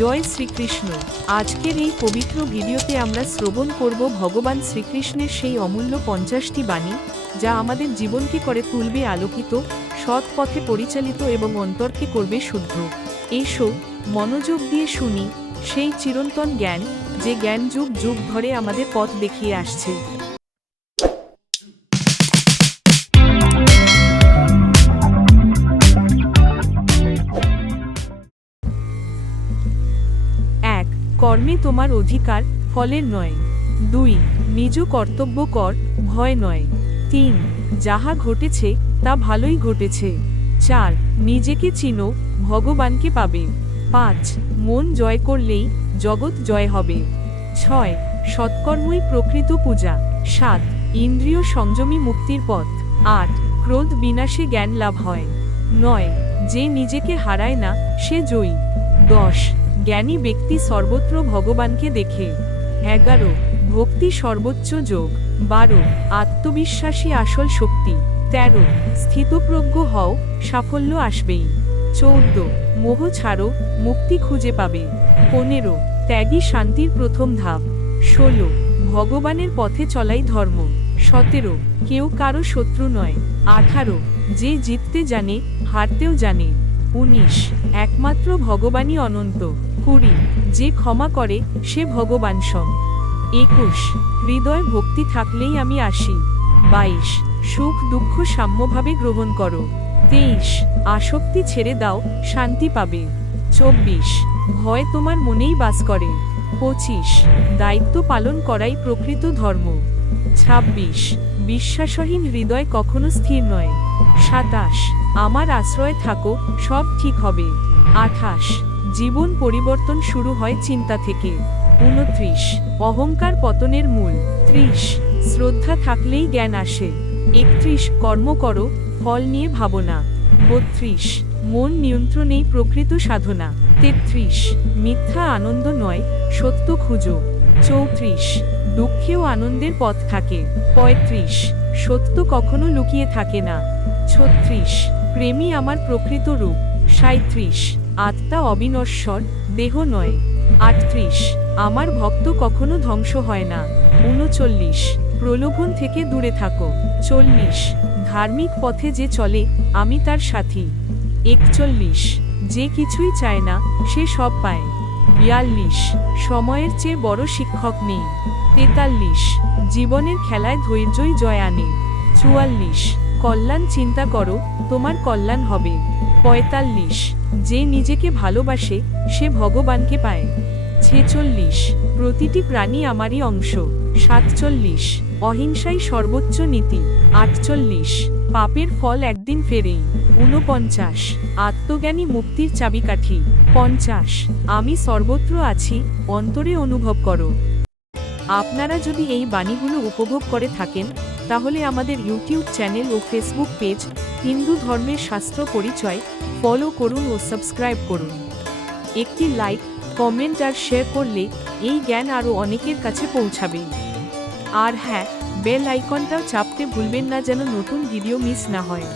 জয় শ্রীকৃষ্ণ। আজকের এই পবিত্র ভিডিওতে আমরা শ্রবণ করব ভগবান শ্রীকৃষ্ণের সেই অমূল্য 50টি বাণী, যা আমাদের জীবনকে করে তুলবে আলোকিত, সৎ পথে পরিচালিত এবং অন্তরকে করবে শুদ্ধ। এসো মনোযোগ দিয়ে শুনি সেই চিরন্তন জ্ঞান, যে জ্ঞান যুগ যুগ ধরে আমাদের পথ দেখিয়ে আসছে। কর্মে তোমার অধিকার, ফলের নয়। 2 নিজ কর্তব্য কর, ভয় নয়। 3 যাহা ঘটেছে তা ভালোই ঘটেছে। 4 নিজেকে চিনো, ভগবানকে পাবে। 5 মন জয় করলেই জগৎ জয় হবে। 6 সৎকর্মই প্রকৃত পূজা। 7 ইন্দ্রিয় সংযমী মুক্তির পথ। 8 ক্রোধ বিনাশে জ্ঞান লাভ হয়। 9 যে নিজেকে হারায় না সে জয়ী। 10 জ্ঞানী ব্যক্তি সর্বত্র ভগবানকে দেখে। 11 ভক্তি সর্বোচ্চ যোগ। 12 আত্মবিশ্বাসী আসল শক্তি। 13 স্থিতপ্রজ্ঞ হও, সাফল্য আসবেই। 14 মোহ ছাড়ো, মুক্তি খুঁজে পাবে। 15 ত্যাগী শান্তির প্রথম ধাপ। 16 ভগবানের পথে চলাই ধর্ম। 17 কেউ কারো শত্রু নয়। 18 যে জিততে জানে হারতেও জানে। 19 একমাত্র ভগবানই অনন্ত। 20 যে ক্ষমা করে সে ভগবান সম। 21 হৃদয় ভক্তি থাকলেই আমি আসি। 22 সুখ দুঃখ সাম্যভাবে গ্রহণ করো। 23 আসক্তি ছেড়ে দাও, শান্তি পাবে। 24 ভয় তোমার মনেই বাস করে। 25 দায়িত্ব পালন করাই প্রকৃত ধর্ম। 26 বিশ্বাসহীন হৃদয় কখনো স্থির নয়। 27 আমার আশ্রয়ে থাকো, সব ঠিক হবে। 28 জীবন পরিবর্তন শুরু হয় চিন্তা থেকে। 29 অহংকার পতনের মূল। 30 শ্রদ্ধা থাকলেই জ্ঞান আসে। 31 কর্ম করো, ফল নিয়ে ভাবনা। 32 মন নিয়ন্ত্রণেই প্রকৃত সাধনা। 33 মিথ্যা আনন্দ নয়, সত্য খুঁজো। 34 দুঃখেও আনন্দের পথ থাকে। 35 সত্য কখনো লুকিয়ে থাকে না। 36 প্রেমই আমার প্রকৃত রূপ। 37 আত্মা অবিনশ্বর, দেহ নয়। 38 আমার ভক্ত কখনো ধ্বংস হয় না। 39 প্রলোভন থেকে দূরে থাকো। 40 ধার্মিক পথে যে চলে আমি তার সাথী। 41 যে কিছুই চায় না সে সব পায়। 42 সময়ের চেয়ে বড় শিক্ষক নেই। 43 জীবনের খেলায় ধৈর্যই জয় আনে। 44 কল্যাণ চিন্তা করো, তোমার কল্যাণ হবে। 45 যে নিজেকে ভালোবাসে সে ভগবানকে পায়। 46 প্রতিটি প্রাণী আমারই অংশ। 47 অহিংসাই সর্বোচ্চ নীতি। 48 পাপের ফল একদিন ফেরেই। 49 আত্মজ্ঞানী মুক্তির চাবিকাঠি। 50 আমি সর্বত্র আছি, অন্তরে অনুভব করো। আপনারা যদি এই বাণীগুলো উপভোগ করে থাকেন, তাহলে আমাদের ইউটিউব চ্যানেল ও ফেসবুক পেজ হিন্দু ধর্মের শাস্ত্র পরিচয় ফলো করুন ও সাবস্ক্রাইব করুন। একটি লাইক, কমেন্ট আর শেয়ার করলে এই জ্ঞান আরও অনেকের কাছে পৌঁছাবে। আর হ্যাঁ, বেল আইকনটাও চাপতে ভুলবেন না যেন নতুন ভিডিও মিস না হয়।